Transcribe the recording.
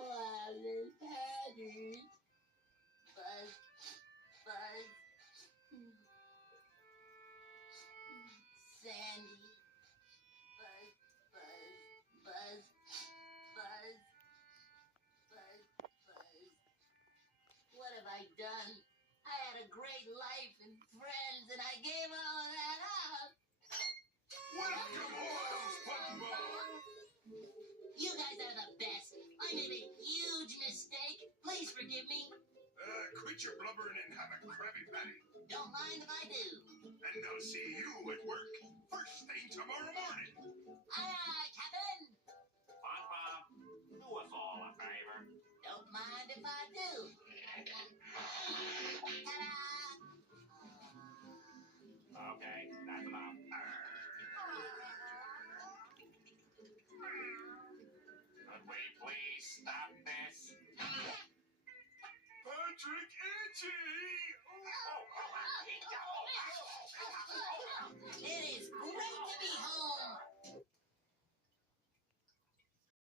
Little Patty. Buzz, Buzz, Sandy. Buzz, Buzz, Buzz, Buzz, Buzz, Buzz. What have I done? I had a great life and friends, and I gave all that up. Welcome home, SpongeBob! You guys are the best. I made a huge mistake. Please forgive me. Quit your blubbering and have a Krabby Patty. Don't mind if I do. And I'll see you at work first thing tomorrow morning. Aye, aye, Captain. SpongeBob, do us all a favor. Don't mind if I do. Ta-da! Okay, that's enough. Could we please stop this? Patrick Itchy! Oh,